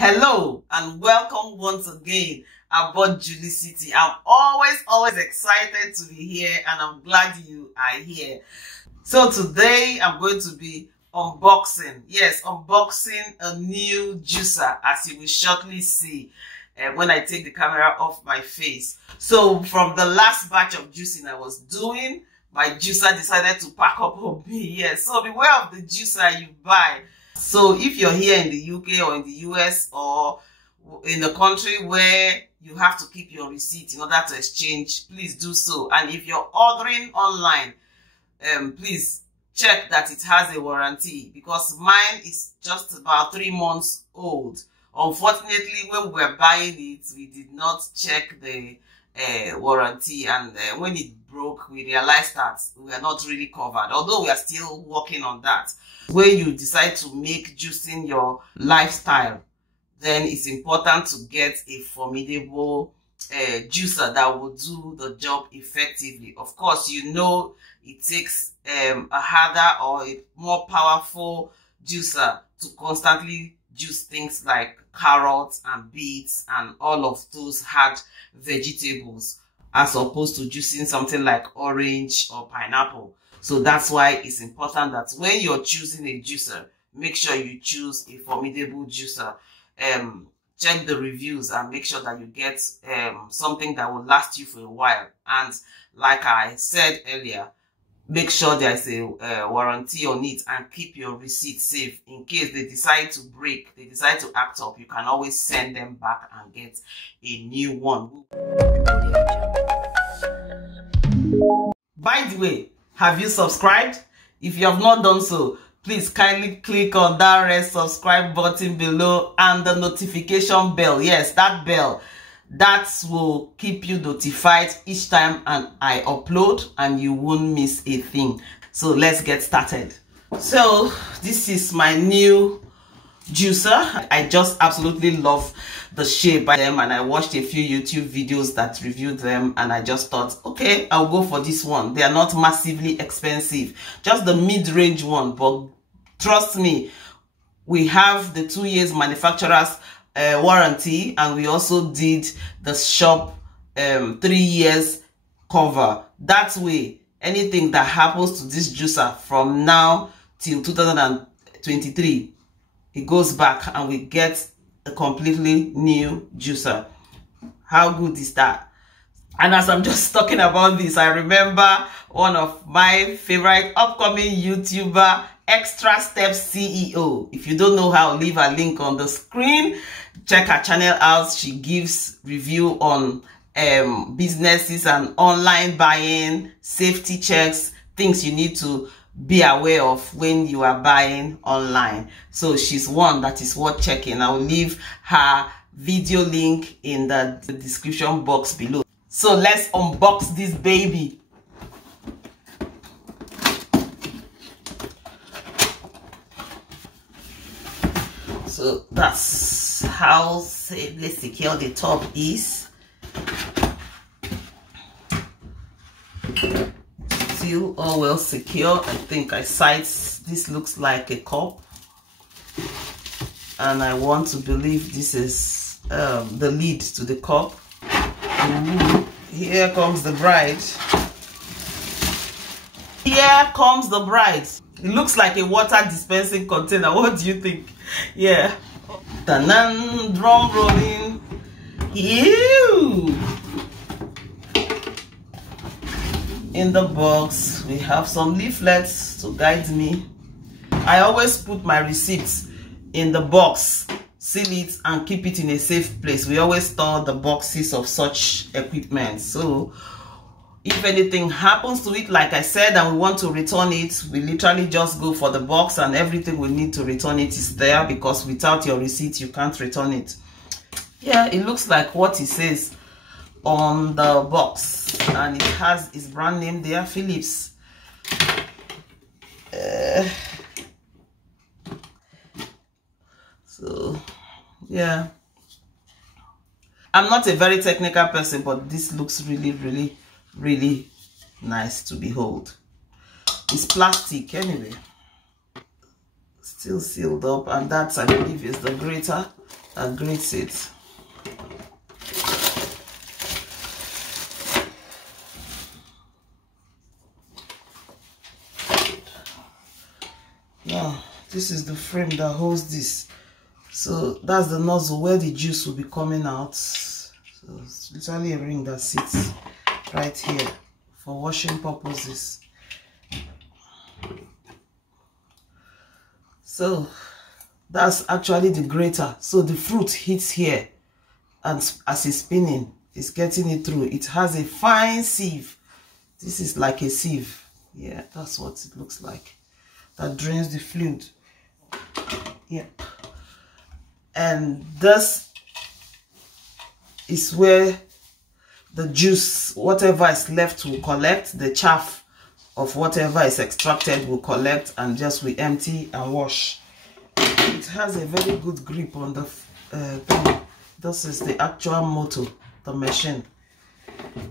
Hello and welcome once again aboard JulieCity. I'm always excited to be here and I'm glad you are here. So today I'm going to be unboxing a new juicer, as you will shortly see when I take the camera off my face. So from the last batch of juicing I was doing, my juicer decided to pack up on me. Yes, so beware of the juicer you buy. So if you're here in the UK or in the US or in the country where you have to keep your receipt in order to exchange, please do so. And if you're ordering online, please check that it has a warranty, because mine is just about 3 months old. Unfortunately, when we were buying it, we did not check the warranty, and when it broke, we realized that we are not really covered, although we are still working on that. When you decide to make juicing your lifestyle, then it's important to get a formidable juicer that will do the job effectively. Of course, you know it takes a harder or a more powerful juicer to constantly juice things like carrots and beets and all of those hard vegetables, as opposed to juicing something like orange or pineapple. So that's why it's important that when you're choosing a juicer, make sure you choose a formidable juicer. Check the reviews and make sure that you get something that will last you for a while. And like I said earlier, make sure there's a warranty on it, and keep your receipt safe in case they decide to break, they decide to act up. You can always send them back and get a new one. By the way, have you subscribed? If you have not done so, please kindly click on that red subscribe button below and the notification bell. Yes, that bell. That will keep you notified each time I upload, and you won't miss a thing. So let's get started. So this is my new juicer. I just absolutely love the shape of them, and I watched a few YouTube videos that reviewed them, and I just thought, okay, I'll go for this one. They are not massively expensive, just the mid-range one, but trust me, we have the 2 years manufacturer's warranty, and we also did the shop 3 years cover. That way, anything that happens to this juicer from now till 2023, it goes back and we get a completely new juicer. How good is that? And as I'm just talking about this, I remember one of my favorite upcoming YouTuber, Extra Steps CEO. If you don't know her, I'll leave a link on the screen. Check her channel out. She gives review on businesses and online buying, safety checks, things you need to be aware of when you are buying online. So she's one that is worth checking. I will leave her video link in the description box below. So let's unbox this baby. So that's how safely secure the top is. Still all well secure. I think I size this looks like a cup, and I want to believe this is the lid to the cup. Here comes the bride. Here comes the bride. It looks like a water dispensing container. What do you think? Yeah. Ta-nan, drum rolling. Ew. In the box, we have some leaflets to guide me. I always put my receipts in the box, seal it, and keep it in a safe place. We always store the boxes of such equipment. So if anything happens to it, like I said, and we want to return it, we literally just go for the box, and everything we need to return it is there, because without your receipt, you can't return it. Yeah, it looks like what it says on the box, and it has its brand name there, Philips. So yeah, I'm not a very technical person, but this looks really nice to behold. It's plastic anyway, still sealed up, and that's, I believe, is the grater that grates it. Now, this is the frame that holds this. So that's the nozzle where the juice will be coming out. So it's literally a ring that sits right here for washing purposes. So that's actually the grater. So the fruit hits here, and as it's spinning, it's getting it through. It has a fine sieve. This is like a sieve. Yeah, that's what it looks like. That drains the fluid. Yep. And this is where the juice, whatever is left, will collect. The chaff of whatever is extracted will collect, and just we empty and wash. It has a very good grip on the thing. This is the actual motor, the machine.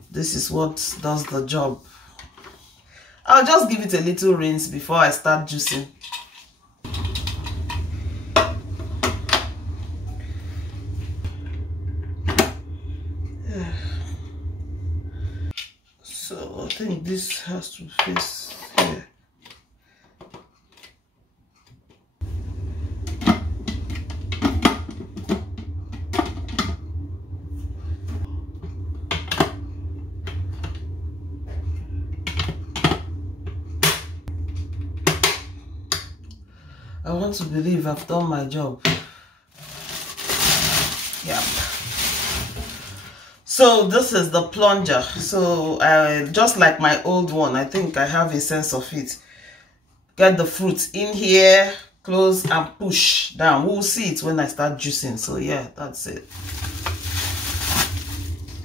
This is what does the job. I'll just give it a little rinse before I start juicing. Yeah. So I think this has to face here. I want to believe I've done my job. Yeah. So this is the plunger. So just like my old one, I think I have a sense of it. Get the fruit in here, close and push down. We'll see it when I start juicing. So yeah, that's it.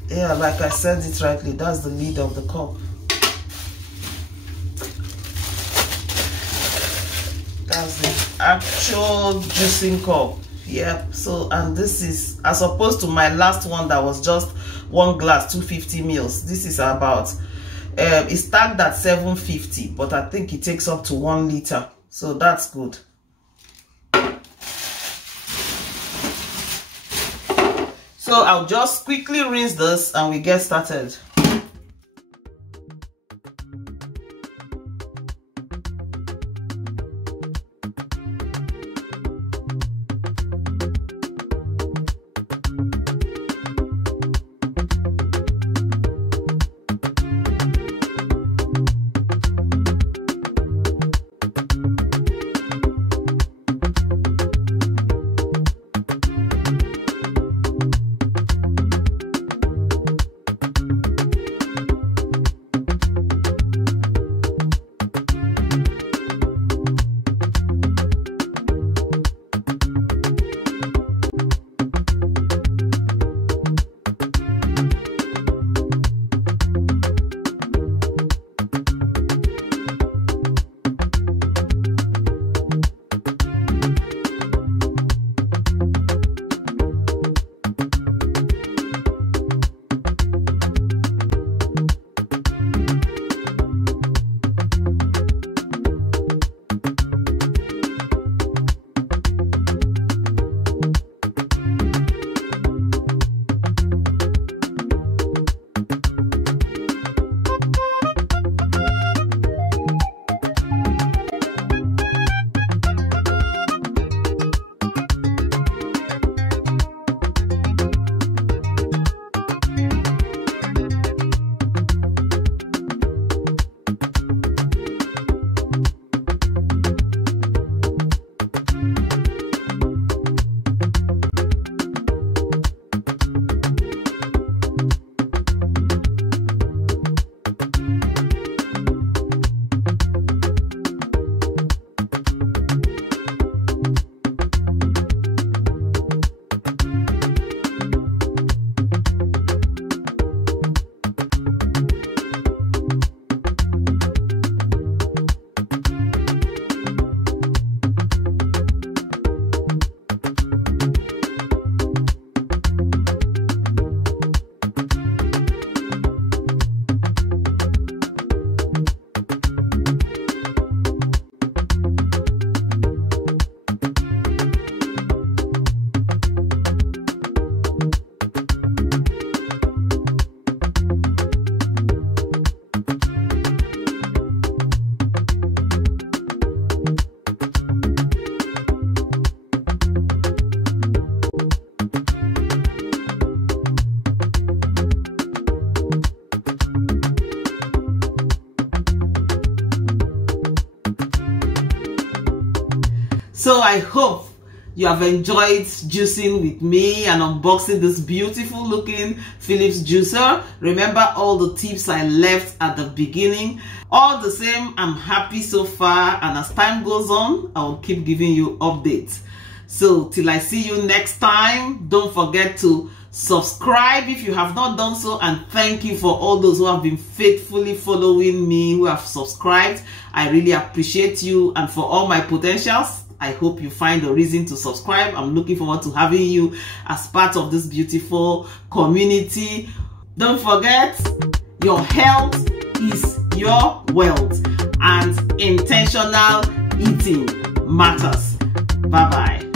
Yeah, like I said it rightly, that's the lid of the cup. That's the actual juicing cup. Yep. So, and this is as opposed to my last one that was just 1 glass 250 mils. This is about it's tagged at 750, but I think it takes up to 1 liter, so that's good. So I'll just quickly rinse this and we get started. I hope you have enjoyed juicing with me and unboxing this beautiful looking Philips juicer. Remember all the tips I left at the beginning. All the same, I'm happy so far, and as time goes on, I will keep giving you updates. So till I see you next time, don't forget to subscribe if you have not done so, and thank you for all those who have been faithfully following me, who have subscribed. I really appreciate you, and for all my potentials, I hope you find a reason to subscribe. I'm looking forward to having you as part of this beautiful community. Don't forget, your health is your wealth, and intentional eating matters. Bye-bye.